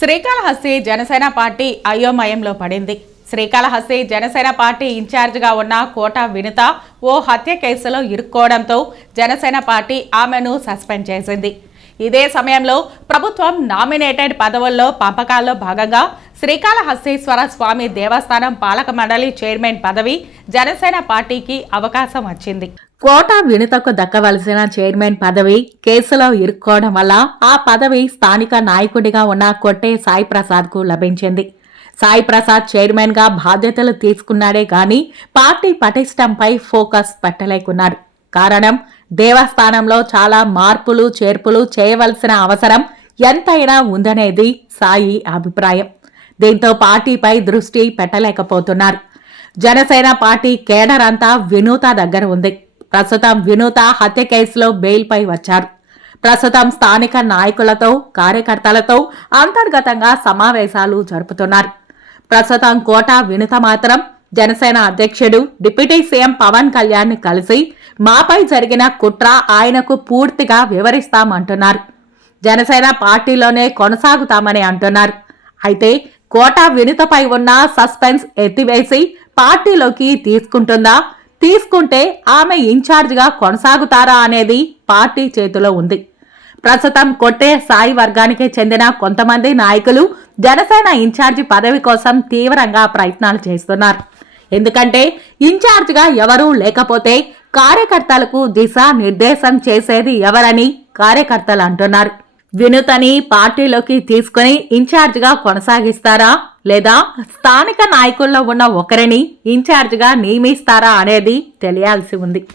Srikalahasti Janasena party అయోమయంలో పడింది. Srikalahasti Janasena party ఇన్ఛార్జిగా ఉన్న కోట వినిత ఓ హత్య కేసులో ఇరుక్కోవడంతో జనసేన పార్టీ ఆమెను సస్పెండ్ చేసింది. ఇదే సమయంలో ప్రభుత్వం నామినేటెడ్ పదవుల్లో పంపకాల్లో భాగంగా శ్రీకాళహస్తీశ్వర స్వామి దేవస్థానం పాలక మండలి చైర్మన్ పదవి జనసేన పార్టీకి అవకాశం వచ్చింది. కోట వినుతకు దక్కవలసిన చైర్మన్ పదవి కేసులో ఇరుక్కోవడం వల్ల ఆ పదవి స్థానిక నాయకుడిగా ఉన్న కొట్టే సాయి ప్రసాద్కు లభించింది. సాయి ప్రసాద్ చైర్మన్గా బాధ్యతలు తీసుకున్నాడే గాని పార్టీ పటిష్టంపై ఫోకస్ పెట్టలేకున్నారు కారణం దేవస్థానంలో చాలా మార్పులు చేర్పులు చేయవలసిన అవసరం ఎంతైనా ఉందనేది సాయి అభిప్రాయం. దీంతో పార్టీపై దృష్టి పెట్టలేకపోతున్నారు. జనసేన పార్టీ కేడర్ అంతా వినూత దగ్గర ఉంది. ప్రస్తుతం వినూత హత్య కేసులో బెయిల్పై వచ్చారు. ప్రస్తుతం స్థానిక నాయకులతో కార్యకర్తలతో అంతర్గతంగా సమావేశాలు జరుపుతున్నారు. ప్రస్తుతం కోట వినుత మాత్రం జనసేన అధ్యక్షుడు డిప్యూటీ సీఎం పవన్ కళ్యాణ్ కలిసి మాపై జరిగిన కుట్ర ఆయనకు పూర్తిగా వివరిస్తామంటున్నారు. జనసేన పార్టీలోనే కొనసాగుతామని అంటున్నారు. అయితే కోట వినుతపై ఉన్న సస్పెన్స్ ఎత్తివేసి పార్టీలోకి తీసుకుంటుందా తీసుకుంటే ఆమె ఇన్ఛార్జిగా కొనసాగుతారా అనేది పార్టీ చేతిలో ఉంది. ప్రస్తుతం కొట్టే సాయి వర్గానికి చెందిన కొంతమంది నాయకులు జనసేన ఇన్ఛార్జి పదవి కోసం తీవ్రంగా ప్రయత్నాలు చేస్తున్నారు. ఎందుకంటే ఇన్ఛార్జిగా ఎవరూ లేకపోతే కార్యకర్తలకు దిశ నిర్దేశం చేసేది ఎవరని కార్యకర్తలు అంటున్నారు. వినూతని పార్టీలోకి తీసుకుని ఇన్ఛార్జ్గా కొనసాగిస్తారా? లేదా స్థానిక నాయకుల్లో ఉన్న ఒకరిని ఇన్ఛార్జ్గా నియమిస్తారా అనేది తెలియాల్సి ఉంది.